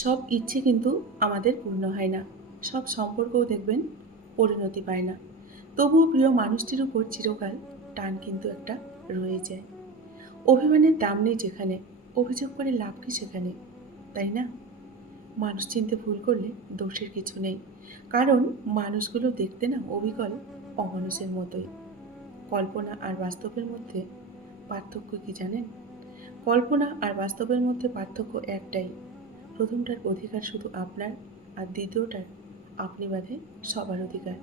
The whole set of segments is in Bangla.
সব ইচ্ছে কিন্তু আমাদের পূর্ণ হয় না। সব সম্পর্কও দেখবেন পরিণতি পায় না। তবুও প্রিয় মানুষটির উপর চিরকাল টান কিন্তু একটা রয়ে যায়। অভিমানের দাম নেই যেখানে, অভিযোগ করে লাভ কি সেখানে, তাই না? মানুষ চিনতে ভুল করলে দোষের কিছু নেই। কারণ মানুষগুলো দেখতে না অবিকল অমানুষের মতোই। কল্পনা আর বাস্তবের মধ্যে পার্থক্য কি জানেন? কল্পনা আর বাস্তবের মধ্যে পার্থক্য একটাই। প্রথমটার অধিকার শুধু আপনার, আর দ্বিতীয়টার আপনি বাদে সবার অধিকার।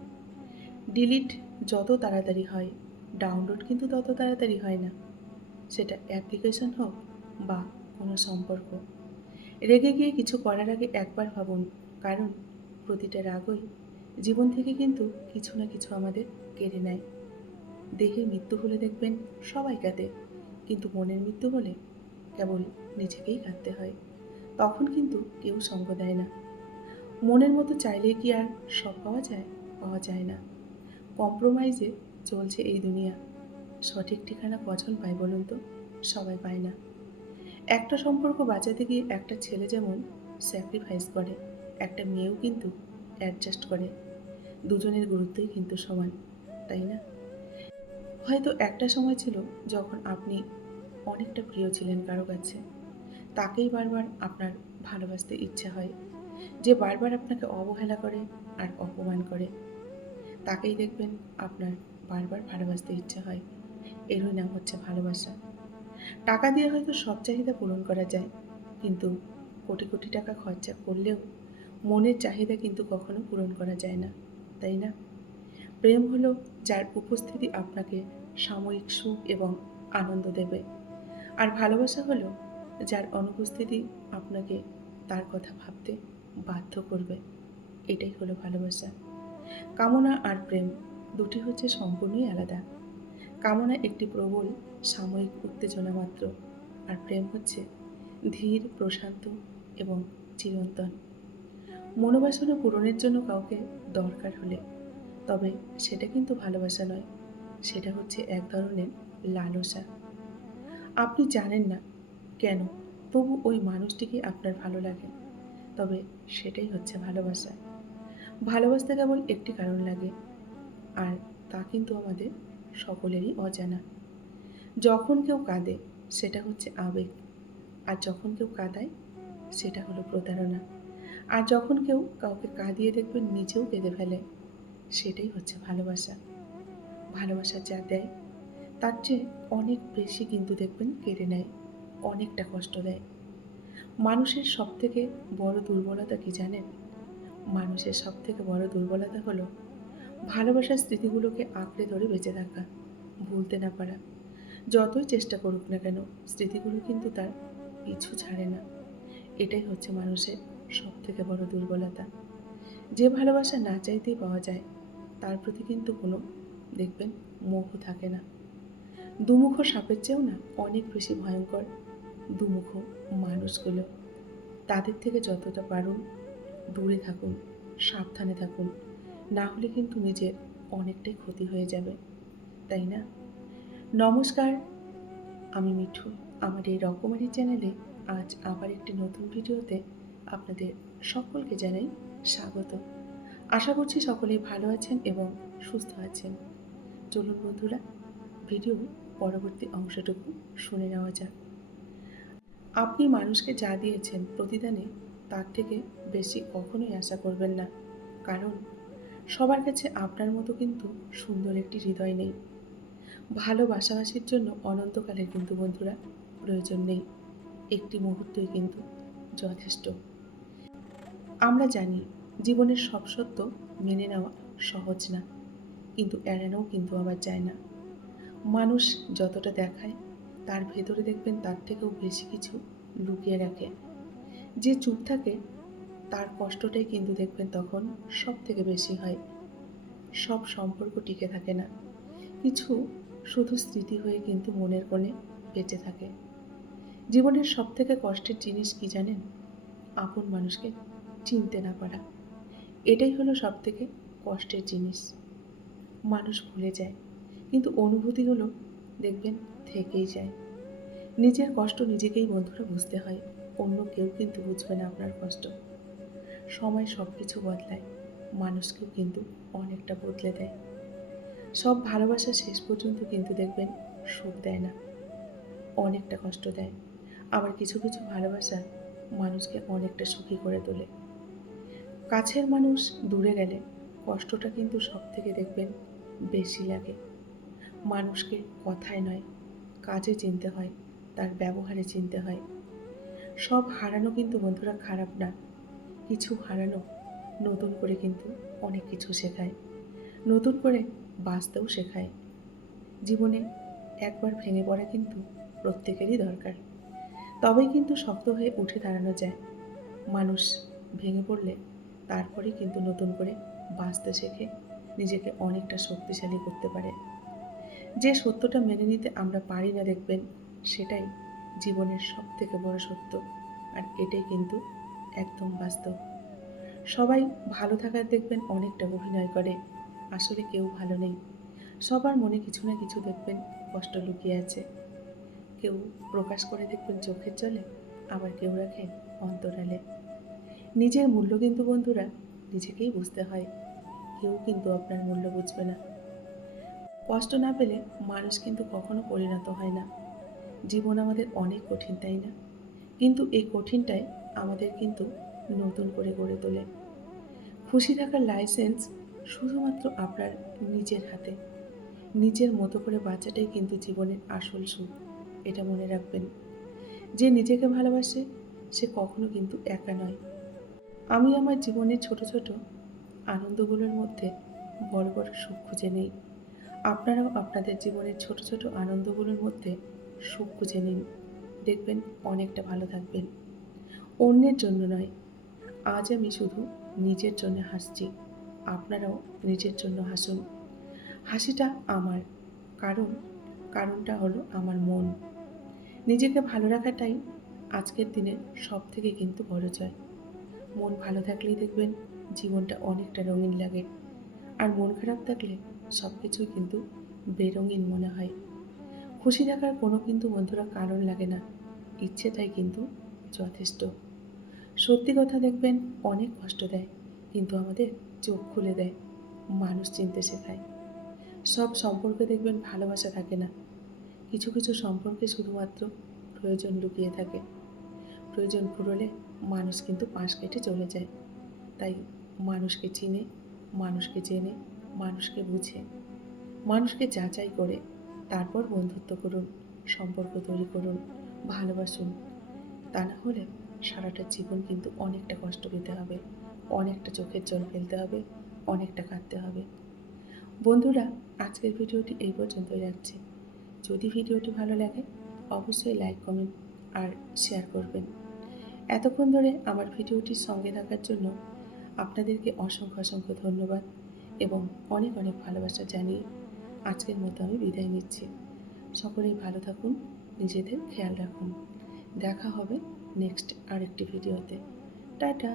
ডিলিট যত তাড়াতাড়ি হয়, ডাউনলোড কিন্তু তত তাড়াতাড়ি হয় না। সেটা অ্যাপ্লিকেশন হোক বা কোনো সম্পর্ক। রেগে গিয়ে কিছু করার আগে একবার ভাবুন, কারণ প্রতিটা রাগই জীবন থেকে কিন্তু কিছু না কিছু আমাদের কেড়ে নেয়। দেহের মৃত্যু হলে দেখবেন সবাই কাঁদে, কিন্তু মনের মৃত্যু হলে কেবল নিজেকেই কাঁদতে হয়। তখন কিন্তু কেউ সঙ্গ দেয় না। মনের মতো চাইলেই কি আর সব পাওয়া যায়? পাওয়া যায় না। কম্প্রোমাইজে চলছে এই দুনিয়া। সঠিক ঠিকানা কজন পায় বলুন তো? সবাই পায় না। একটা সম্পর্ক বাঁচাতে গিয়ে একটা ছেলে যেমন স্যাক্রিফাইস করে, একটা মেয়েও কিন্তু অ্যাডজাস্ট করে। দুজনের গুরুত্বই কিন্তু সমান, তাই না? হয়তো একটা সময় ছিল যখন আপনি অনেকটা প্রিয় ছিলেন কারো কাছে। তাকেই বারবার আপনার ভালোবাসতে ইচ্ছা হয়, যে বারবার আপনাকে অবহেলা করে আর অপমান করে। তাকেই দেখবেন আপনার বারবার ভালোবাসতে ইচ্ছা হয়। এরই নাম হচ্ছে ভালোবাসা। টাকা দিয়ে হয়তো সব চাহিদা পূরণ করা যায়, কিন্তু কোটি কোটি টাকা খরচা করলেও মনের চাহিদা কিন্তু কখনো পূরণ করা যায় না, তাই না? প্রেম হলো যার উপস্থিতি আপনাকে সাময়িক সুখ এবং আনন্দ দেবে, আর ভালোবাসা হলো যার অনুপস্থিতি আপনাকে তার কথা ভাবতে বাধ্য করবে। এটাই হলো ভালোবাসা। কামনা আর প্রেম দুটি হচ্ছে সম্পূর্ণই আলাদা। কামনা একটি প্রবল সাময়িক উত্তেজনা মাত্র, আর প্রেম হচ্ছে ধীর, প্রশান্ত এবং চিরন্তন। মনোবাসনা পূরণের জন্য কাউকে দরকার হলে তবে সেটা কিন্তু ভালোবাসা নয়, সেটা হচ্ছে এক ধরনের লালসা। আপনি জানেন না কেন, তবু ওই মানুষটিকে আপনার ভালো লাগে, তবে সেটাই হচ্ছে ভালোবাসা। ভালোবাসতে কেবল একটি কারণ লাগে, আর তা কিন্তু আমাদের সকলেরই অজানা। যখন কেউ কাঁদে সেটা হচ্ছে আবেগ, আর যখন কেউ কাঁদায় সেটা হলো প্রতারণা। আর যখন কেউ কাউকে কাঁদিয়ে দেখবেন নিজেও কেঁদে ফেলে, সেটাই হচ্ছে ভালোবাসা। ভালোবাসা যা দেয় তার চেয়ে অনেক বেশি কিন্তু দেখবেন কেড়ে নেয়, অনেকটা কষ্ট দেয়। মানুষের সবথেকে বড় দুর্বলতা কি জানেন? মানুষের সবথেকে বড় দুর্বলতা হলো ভালোবাসার স্মৃতিগুলোকে আঁকড়ে ধরে বেঁচে থাকা, ভুলতে না পারা। যতই চেষ্টা করুক না কেন, স্মৃতিগুলো কিন্তু তার পিছু ছাড়ে না। এটাই হচ্ছে মানুষের সবথেকে বড় দুর্বলতা। যে ভালোবাসা না চাইতেই পাওয়া যায়, তার প্রতি কিন্তু কোনো দেখবেন মোহ থাকে না। দুমুখো সাপের চেয়েও না অনেক বেশি ভয়ঙ্কর দুমুখো মানুষগুলো। তাদের থেকে যতটা পারুন দূরে থাকুন, সাবধানে থাকুন। না হলে কিন্তু নিজের অনেকটাই ক্ষতি হয়ে যাবে, তাই না? নমস্কার, আমি মিঠু। আমার এই রকমারি চ্যানেলে আজ আবার একটি নতুন ভিডিওতে আপনাদের সকলকে জানাই স্বাগত। আশা করছি সকলেই ভালো আছেন এবং সুস্থ আছেন। চলুন বন্ধুরা, ভিডিও পরবর্তী অংশটুকু শুনে নেওয়া যাক। আপনি মানুষকে যা দিয়েছেন প্রতিদানে, তার থেকে বেশি কখনোই আশা করবেন না। কারণ সবার কাছে আপনার মতো কিন্তু সুন্দর একটি হৃদয় নেই। ভালোবাসাবাসির জন্য অনন্তকালের কিন্তু বন্ধুরা প্রয়োজন নেই, একটি মুহূর্তই কিন্তু যথেষ্ট। আমরা জানি জীবনের সব সত্য মেনে নেওয়া সহজ না, কিন্তু এড়ানোও কিন্তু আবার যায় না। মানুষ যতটা দেখায় তার ভেতরে দেখবেন তার থেকেও বেশি কিছু লুকিয়ে রাখে। যে চুপ থাকে তার কষ্টটাই কিন্তু দেখবেন তখন সব থেকে বেশি হয়। সব সম্পর্ক টিকে থাকে না, কিছু শুধু স্মৃতি হয়ে কিন্তু মনের কোণে বেঁচে থাকে। জীবনের সব থেকে কষ্টের জিনিস কি জানেন? আপন মানুষকে চিনতে না পারা। এটাই হলো সব থেকে কষ্টের জিনিস। মানুষ ভুলে যায়, কিন্তু অনুভূতিগুলো দেখবেন থেকেই যায়। নিজের কষ্ট নিজেকেই বন্ধুরা বুঝতে হয়। অন্য কেউ কিন্তু বুঝবে না আপনার কষ্ট। সময় সব কিছু বদলায়, মানুষকেও কিন্তু অনেকটা বদলে দেয়। সব ভালোবাসা শেষ পর্যন্ত কিন্তু দেখবেন সুখ দেয় না, অনেকটা কষ্ট দেয়। আবার কিছু কিছু ভালোবাসা মানুষকে অনেকটা সুখী করে তোলে। কাছের মানুষ দূরে গেলে কষ্টটা কিন্তু সব থেকে দেখবেন বেশি লাগে। মানুষকে কথায় নয়, কাজে চিনতে হয়, তার ব্যবহারে চিনতে হয়। সব হারানো কিন্তু বন্ধুরা খারাপ না। কিছু হারানো নতুন করে কিন্তু অনেক কিছু শেখায়। নতুন করে বাঁচতেও শেখায়। জীবনে একবার ভেঙে পড়া কিন্তু প্রত্যেকেরই দরকার। তবেই কিন্তু শক্ত হয়ে উঠে দাঁড়ানো যায়। মানুষ ভেঙে পড়লে তারপরেই কিন্তু নতুন করে বাঁচতে শেখে, নিজেকে অনেকটা শক্তিশালী করতে পারে। যে সত্যটা মেনে নিতে আমরা পারি না দেখবেন, সেটাই জীবনের সবথেকে বড় সত্য। আর এটাই কিন্তু একদম বাস্তব। সবাই ভালো থাকার দেখবেন অনেকটা অভিনয় করে, আসলে কেউ ভালো নেই। সবার মনে কিছু না কিছু দেখবেন কষ্ট লুকিয়ে আছে। কেউ প্রকাশ করে দেখবেন চোখের জলে, আবার কেউ রাখে অন্তরালে। নিজের মূল্য কিন্তু বন্ধুরা নিজেকেই বুঝতে হয়, কেউ কিন্তু আপনার মূল্য বুঝবে না। কষ্ট না পেলে মানুষ কিন্তু কখনো পরিণত হয় না। জীবন আমাদের অনেক কঠিন, তাই না? কিন্তু এই কঠিনটাই আমাদের কিন্তু নতুন করে গড়ে তোলে। খুশি থাকার লাইসেন্স শুধুমাত্র আপনার নিজের হাতে। নিজের মতো করে বাঁচাটাই কিন্তু জীবনের আসল সুখ, এটা মনে রাখবেন। যে নিজেকে ভালোবাসে সে কখনো কিন্তু একা নয়। আমি আমার জীবনের ছোট ছোট আনন্দগুলোর মধ্যে বড় বড় সুখ খুঁজে নেই। আপনারাও আপনাদের জীবনের ছোট ছোট আনন্দগুলোর মধ্যে সুখ খুঁজে নিন, দেখবেন অনেকটা ভালো থাকবেন। অন্যের জন্য নয়, আজ আমি শুধু নিজের জন্য হাসছি, আপনারাও নিজের জন্য হাসুন। হাসিটা আমার, কারণ কারণটা হলো আমার মন। নিজেকে ভালো রাখাটাই আজকের দিনের সব থেকে কিন্তু বড় জয়। মন ভালো থাকলেই দেখবেন জীবনটা অনেকটা রঙিন লাগে। আর মন খারাপ থাকলে সব কিছুই কিন্তু বেরঙিন মনে হয়। খুশি থাকার কোনো কিন্তু বন্ধুরা কারণ লাগে না, ইচ্ছেটাই কিন্তু যথেষ্ট। সত্যি কথা দেখবেন অনেক কষ্ট দেয়, কিন্তু আমাদের চোখ খুলে দেয়, মানুষ চিনতে শেখায়। সব সম্পর্কে দেখবেন ভালোবাসা থাকে না, কিছু কিছু সম্পর্কে শুধুমাত্র প্রয়োজন লুকিয়ে থাকে। প্রয়োজন ফুরোলে মানুষ কিন্তু পাশ কেটে চলে যায়। তাই মানুষকে চিনে, মানুষকে জেনে, মানুষকে বুঝে, মানুষকে যাচাই করে তারপর বন্ধুত্ব করুন, সম্পর্ক তৈরি করুন, ভালোবাসুন। তা না হলে সারাটা জীবন কিন্তু অনেকটা কষ্ট পেতে হবে, অনেকটা চোখের জল ফেলতে হবে, অনেকটা কাঁদতে হবে। বন্ধুরা, আজকের ভিডিওটি এই পর্যন্তই রাখছি। যদি ভিডিওটি ভালো লাগে অবশ্যই লাইক, কমেন্ট আর শেয়ার করবেন। এতক্ষণ ধরে আমার ভিডিওটির সঙ্গে থাকার জন্য আপনাদেরকে অসংখ্য অসংখ্য ধন্যবাদ এবং অনেক অনেক ভালোবাসা জানিয়ে আজকের মতো আমি বিদায় নিচ্ছি। সকলেই ভালো থাকুন, নিজেদের খেয়াল রাখুন। দেখা হবে নেক্সট আরেকটি ভিডিওতে। টাটা।